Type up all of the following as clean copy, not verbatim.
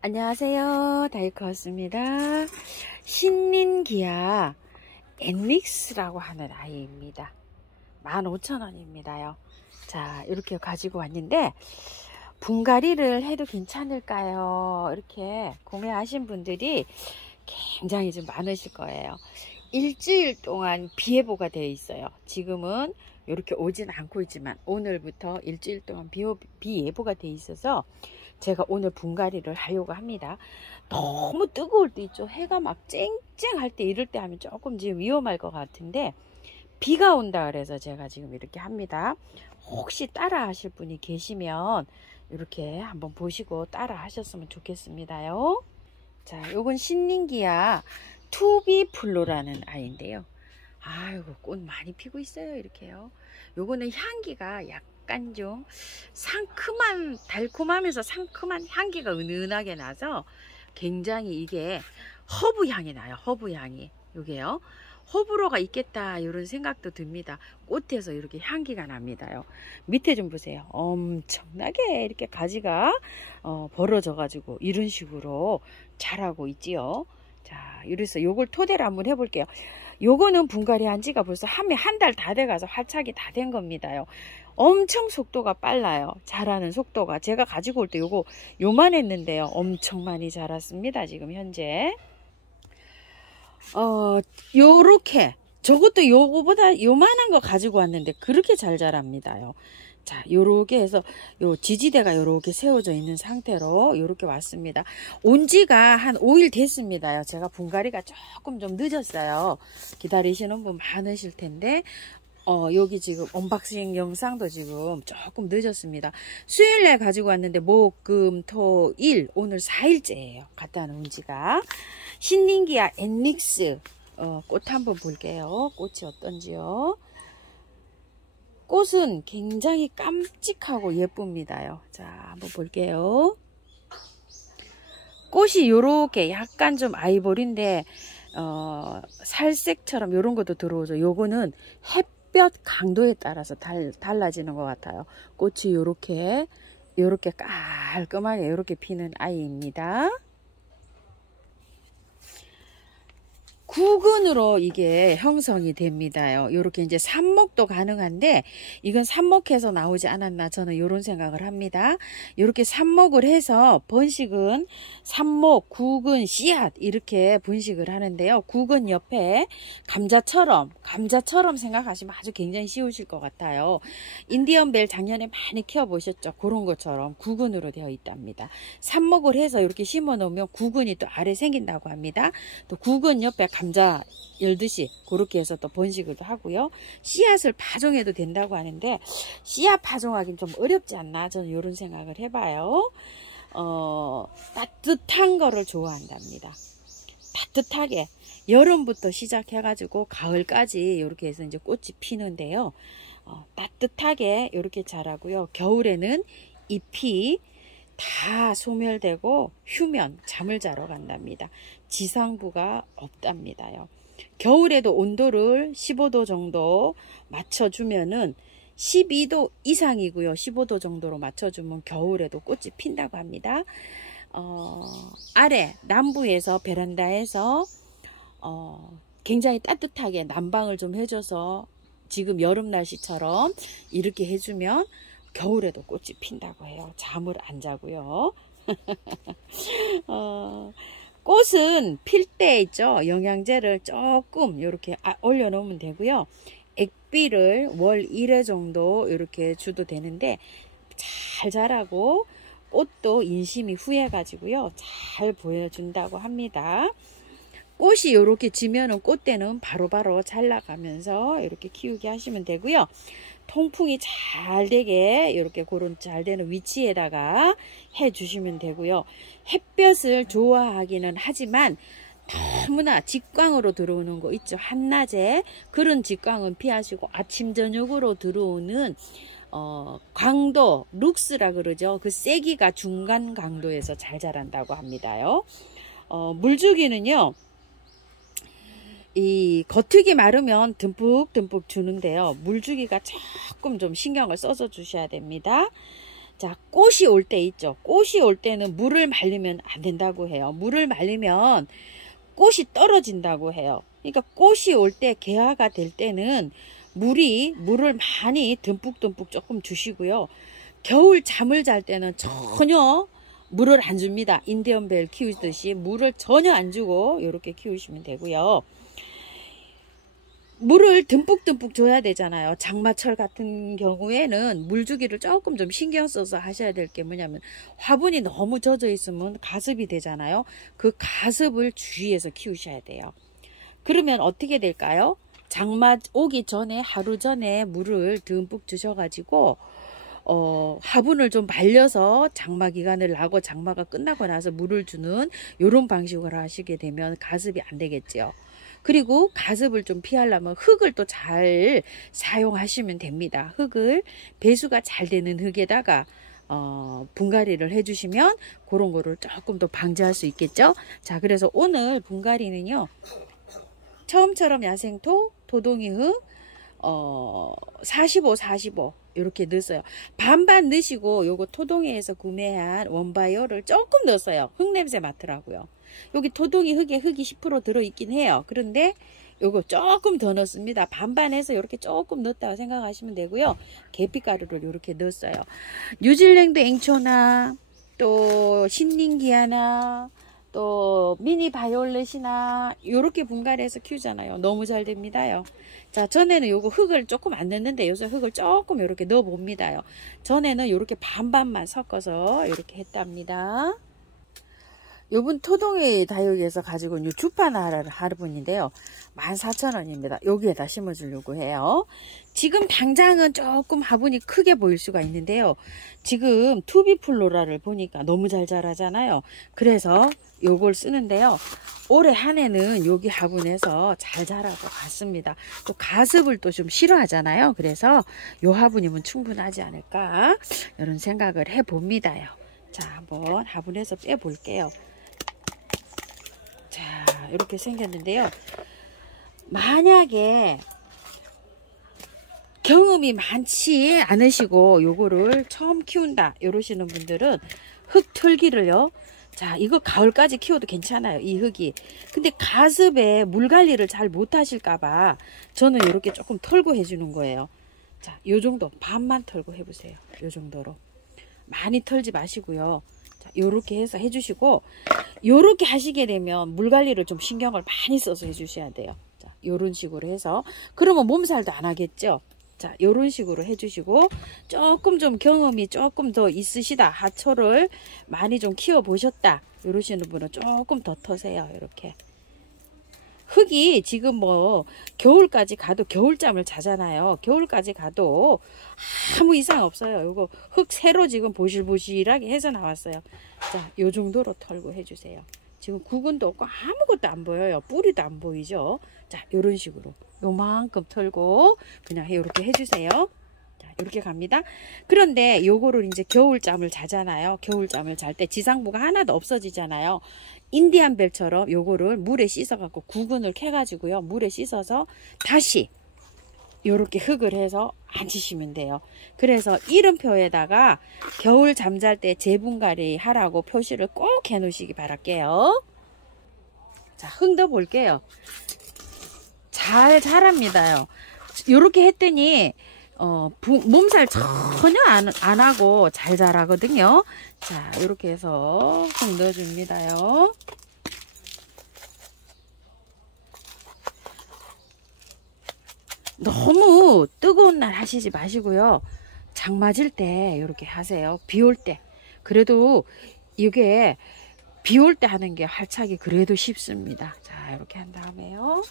안녕하세요. 다이커스입니다. 신닌기아 엔닉스라고 하는 아이입니다. 15,000원입니다요. 자, 이렇게 가지고 왔는데 분갈이를 해도 괜찮을까요? 이렇게 구매하신 분들이 굉장히 좀 많으실 거예요. 일주일 동안 비예보가 되어 있어요. 지금은 이렇게 오진 않고 있지만 오늘부터 일주일 동안 비예보가 되어 있어서 제가 오늘 분갈이를 하려고 합니다. 너무 뜨거울 때 있죠. 해가 막 쨍쨍할 때 이럴 때 하면 조금 지금 위험할 것 같은데 비가 온다 그래서 제가 지금 이렇게 합니다. 혹시 따라 하실 분이 계시면 이렇게 한번 보시고 따라 하셨으면 좋겠습니다요. 자, 요건 신닌기아 투비플로라는 아이인데요. 아이고, 꽃 많이 피고 있어요. 이렇게요. 요거는 향기가 약간 좀 달콤하면서 상큼한 향기가 은은하게 나서 굉장히 이게 허브 향이 나요. 허브 향이. 요게요. 호불호가 있겠다 이런 생각도 듭니다. 꽃에서 이렇게 향기가 납니다요. 밑에 좀 보세요. 엄청나게 이렇게 가지가 벌어져 가지고 이런 식으로 자라고 있지요. 자, 이래서 요걸 토대로 한번 해볼게요. 요거는 분갈이 한 지가 벌써 한 달 다 돼가서 활착이 다 된 겁니다요. 엄청 속도가 빨라요. 자라는 속도가. 제가 가지고 올 때 요거 요만했는데요. 엄청 많이 자랐습니다. 지금 현재. 요렇게 저것도 요거보다 요만한 거 가지고 왔는데 그렇게 잘 자랍니다요. 자, 요렇게 해서 요 지지대가 요렇게 세워져 있는 상태로 요렇게 왔습니다. 온 지가 한 5일 됐습니다요. 제가 분갈이가 조금 좀 늦었어요. 기다리시는 분 많으실 텐데 여기 지금 언박싱 영상도 지금 조금 늦었습니다. 수요일날 가지고 왔는데 목, 금, 토, 일 오늘 4일째예요. 갖다 놓은 지가. 신닌기아 엔닉스 꽃 한번 볼게요. 꽃이 어떤지요. 꽃은 굉장히 깜찍하고 예쁩니다요. 자, 한번 볼게요. 꽃이 요렇게 약간 좀 아이보리인데 살색처럼 요런 것도 들어오죠. 요거는 햇볕 강도에 따라서 달라지는 것 같아요. 꽃이 요렇게 깔끔하게 요렇게 피는 아이입니다. 구근으로 이게 형성이 됩니다요. 요렇게 이제 삽목도 가능한데 이건 삽목해서 나오지 않았나 저는 이런 생각을 합니다. 이렇게 삽목을 해서 번식은 삽목, 구근, 씨앗 이렇게 분식을 하는데요. 구근 옆에 감자처럼 생각하시면 아주 굉장히 쉬우실 것 같아요. 인디언벨 작년에 많이 키워보셨죠? 그런 것처럼 구근으로 되어 있답니다. 삽목을 해서 이렇게 심어 놓으면 구근이 또 아래 생긴다고 합니다. 또 구근 옆에 감자 열듯이 그렇게 해서 또 번식을 하고요. 씨앗을 파종해도 된다고 하는데 씨앗 파종하기는 좀 어렵지 않나 저는 이런 생각을 해봐요. 따뜻한 거를 좋아한답니다. 따뜻하게 여름부터 시작해 가지고 가을까지 이렇게 해서 이제 꽃이 피는데요. 따뜻하게 이렇게 자라고요. 겨울에는 잎이 다 소멸되고 휴면 잠을 자러 간답니다. 지상부가 없답니다요. 겨울에도 온도를 15도 정도 맞춰주면은 12도 이상이고요. 15도 정도로 맞춰주면 겨울에도 꽃이 핀다고 합니다. 아래 남부에서 베란다에서 굉장히 따뜻하게 난방을 좀 해줘서 지금 여름 날씨처럼 이렇게 해주면 겨울에도 꽃이 핀다고 해요. 잠을 안 자고요. 꽃은 필 때 있죠. 영양제를 조금 이렇게 올려 놓으면 되고요. 액비를 월 1회 정도 이렇게 줘도 되는데 잘 자라고 꽃도 인심이 후해 가지고요. 잘 보여준다고 합니다. 꽃이 이렇게 지면은 꽃대는 바로바로 잘 나가면서 이렇게 키우게 하시면 되고요. 통풍이 잘 되게 이렇게 그런 잘 되는 위치에다가 해 주시면 되고요. 햇볕을 좋아하기는 하지만 너무나 직광으로 들어오는 거 있죠. 한낮에 그런 직광은 피하시고 아침 저녁으로 들어오는 강도 룩스라 그러죠. 그 세기가 중간 강도에서 잘 자란다고 합니다요. 물주기는요. 이 겉흙이 마르면 듬뿍 주는데요. 물주기가 조금 좀 신경을 써서 주셔야 됩니다. 자, 꽃이 올 때 있죠. 꽃이 올 때는 물을 말리면 안 된다고 해요. 물을 말리면 꽃이 떨어진다고 해요. 그러니까 꽃이 올 때, 개화가 될 때는 물을 많이 듬뿍듬뿍 조금 주시고요. 겨울 잠을 잘 때는 전혀 물을 안 줍니다. 인디언벨 키우듯이 물을 전혀 안 주고 이렇게 키우시면 되고요. 물을 듬뿍듬뿍 줘야 되잖아요. 장마철 같은 경우에는 물 주기를 조금 좀 신경 써서 하셔야 될 게 뭐냐면, 화분이 너무 젖어 있으면 가습이 되잖아요. 그 가습을 주의해서 키우셔야 돼요. 그러면 어떻게 될까요? 장마 오기 전에, 하루 전에 물을 듬뿍 주셔가지고 화분을 좀 말려서 장마 기간을 나고 장마가 끝나고 나서 물을 주는 이런 방식으로 하시게 되면 가습이 안 되겠죠. 그리고 가습을 좀 피하려면 흙을 또 잘 사용하시면 됩니다. 흙을 배수가 잘 되는 흙에다가 분갈이를 해주시면 그런 거를 조금 더 방지할 수 있겠죠. 자, 그래서 오늘 분갈이는요, 처음처럼 야생토, 토동이흙 45, 45 이렇게 넣었어요. 반반 넣으시고 요거 토동이에서 구매한 원바이오를 조금 넣었어요. 흙 냄새 맡으라고요. 여기 토동이 흙에 흙이 10% 들어있긴 해요. 그런데 요거 조금 더 넣습니다. 반반해서 이렇게 조금 넣었다고 생각하시면 되고요. 계피가루를 이렇게 넣었어요. 뉴질랜드 앵초나 또 신닝기아나 또 미니 바이올렛이나 요렇게 분갈이해서 키우잖아요. 너무 잘 됩니다요. 자, 전에는 요거 흙을 조금 안 넣는데 요새 흙을 조금 이렇게 넣어 봅니다요. 전에는 요렇게 반반만 섞어서 이렇게 했답니다. 요분 토동이 다육에서 가지고 온 주판 화분인데요. 14,000원입니다. 여기에다 심어주려고 해요. 지금 당장은 조금 화분이 크게 보일 수가 있는데요. 지금 투비플로라를 보니까 너무 잘 자라잖아요. 그래서 요걸 쓰는데요. 올해 한 해는 여기 화분에서 잘 자랄 것 같습니다. 또 가습을 또 좀 싫어하잖아요. 그래서 요 화분이면 충분하지 않을까 이런 생각을 해봅니다요. 자, 한번 화분에서 빼볼게요. 자, 이렇게 생겼는데요. 만약에 경험이 많지 않으시고 요거를 처음 키운다 이러시는 분들은 흙 털기를요, 자, 이거 가을까지 키워도 괜찮아요, 이 흙이. 근데 가습에 물 관리를 잘 못하실까봐 저는 이렇게 조금 털고 해주는 거예요. 자, 요 정도 반만 털고 해보세요. 요 정도로 많이 털지 마시고요. 자, 요렇게 해서 해주시고, 요렇게 하시게 되면 물 관리를 좀 신경을 많이 써서 해주셔야 돼요. 자, 요런 식으로 해서, 그러면 몸살도 안 하겠죠. 자, 요런 식으로 해주시고, 조금 좀 경험이 조금 더 있으시다, 하초를 많이 좀 키워 보셨다 이러시는 분은 조금 더 터세요. 이렇게 흙이 지금 뭐 겨울까지 가도 겨울잠을 자잖아요. 겨울까지 가도 아무 이상 없어요. 요거 흙 새로 지금 보실보실하게 해서 나왔어요. 자, 요 정도로 털고 해주세요. 지금 구근도 없고 아무것도 안 보여요. 뿌리도 안 보이죠. 자, 요런 식으로 요만큼 털고 그냥 이렇게 해주세요. 자, 이렇게 갑니다. 그런데 요거를 이제 겨울잠을 자잖아요. 겨울잠을 잘 때 지상부가 하나도 없어지잖아요. 인디안벨처럼 요거를 물에 씻어 갖고 구근을 캐 가지고요, 물에 씻어서 다시 요렇게 흙을 해서 앉히시면 돼요. 그래서 이름표에다가 겨울 잠잘 때 재분갈이 하라고 표시를 꼭 해 놓으시기 바랄게요. 자, 흙 넣어 볼게요. 잘 자랍니다요. 요렇게 했더니 몸살 전혀 안 하고 잘 자라거든요. 자, 이렇게 해서 흙 넣어줍니다요. 너무 뜨거운 날 하시지 마시고요. 장 맞을 때 이렇게 하세요. 비 올 때. 그래도 이게 비 올 때 하는 게 활착이 그래도 쉽습니다. 자, 이렇게 한 다음에요.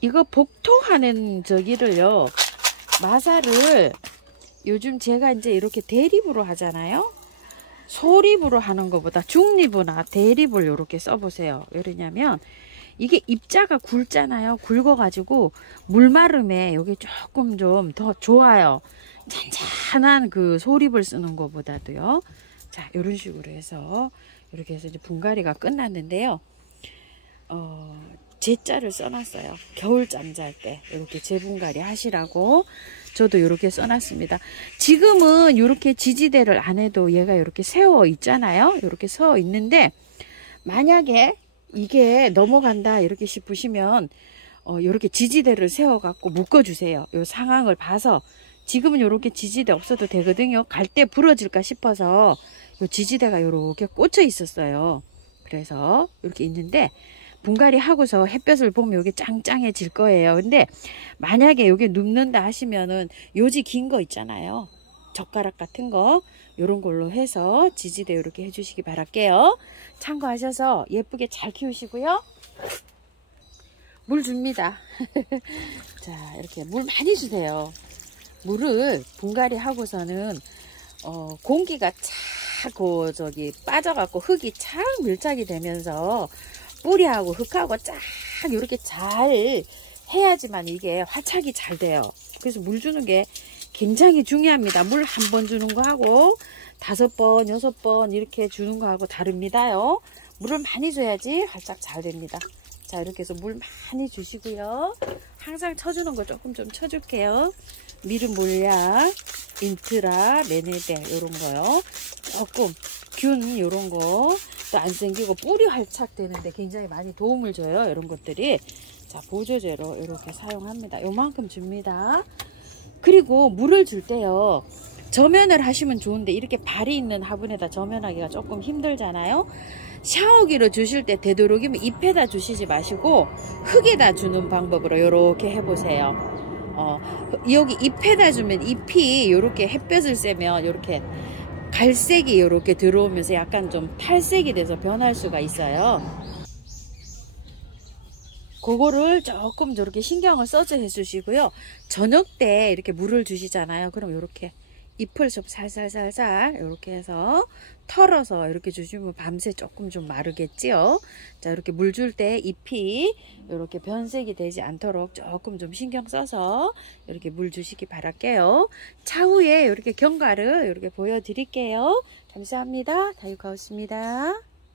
이거 복토하는 저기를요, 마사를 요즘 제가 이제 이렇게 대립으로 하잖아요. 소립으로 하는 것보다 중립이나 대립을 이렇게 써보세요. 왜 그러냐면 이게 입자가 굵잖아요. 굵어가지고 물마름에 여기 조금 좀 더 좋아요. 잔잔한 그 소립을 쓰는 것보다도요. 자, 이런 식으로 해서 이렇게 해서 이제 분갈이가 끝났는데요. 제자를 써놨어요. 겨울 잠잘 때 이렇게 재분갈이 하시라고 저도 이렇게 써놨습니다. 지금은 이렇게 지지대를 안 해도 얘가 이렇게 세워 있잖아요. 이렇게 서 있는데 만약에 이게 넘어간다 이렇게 싶으시면 이렇게 지지대를 세워 갖고 묶어 주세요. 이 상황을 봐서. 지금은 이렇게 지지대 없어도 되거든요. 갈 때 부러질까 싶어서 이 지지대가 이렇게 꽂혀 있었어요. 그래서 이렇게 있는데 분갈이 하고서 햇볕을 보면 이게 짱짱해질 거예요. 근데 만약에 여기 눕는다 하시면은 요지 긴 거 있잖아요. 젓가락 같은 거 요런 걸로 해서 지지대 이렇게 해주시기 바랄게요. 참고하셔서 예쁘게 잘 키우시고요. 물 줍니다. 자, 이렇게 물 많이 주세요. 물을 분갈이 하고서는 공기가 차고 저기 빠져갖고 흙이 착 밀착이 되면서 뿌리하고 흙하고 쫙 이렇게 잘 해야지만 이게 활착이 잘 돼요. 그래서 물 주는 게 굉장히 중요합니다. 물 한 번 주는 거하고 5번, 6번 이렇게 주는 거하고 다릅니다요. 물을 많이 줘야지 활짝 잘 됩니다. 자, 이렇게 해서 물 많이 주시고요. 항상 쳐주는 거 조금 좀 쳐줄게요. 미름 몰약, 인트라, 메네델 이런 거요. 조금 균 이런 거 또 안 생기고 뿌리 활착 되는데 굉장히 많이 도움을 줘요. 이런 것들이. 자, 보조제로 이렇게 사용합니다. 요만큼 줍니다. 그리고 물을 줄 때요. 저면을 하시면 좋은데 이렇게 발이 있는 화분에다 저면하기가 조금 힘들잖아요. 샤워기로 주실 때 되도록이면 잎에다 주시지 마시고 흙에다 주는 방법으로 이렇게 해보세요. 여기 잎에다 주면 잎이 이렇게 햇볕을 쐬면 이렇게 갈색이 이렇게 들어오면서 약간 좀 탈색이 돼서 변할 수가 있어요. 그거를 조금 저렇게 신경을 써서 해주시고요. 저녁 때 이렇게 물을 주시잖아요. 그럼 이렇게 잎을 좀 살살살살 이렇게 해서 털어서 이렇게 주시면 밤새 조금 좀 마르겠지요. 자, 이렇게 물 줄 때 잎이 이렇게 변색이 되지 않도록 조금 좀 신경 써서 이렇게 물 주시기 바랄게요. 차후에 이렇게 경과를 이렇게 보여드릴게요. 감사합니다. 다육하우스입니다.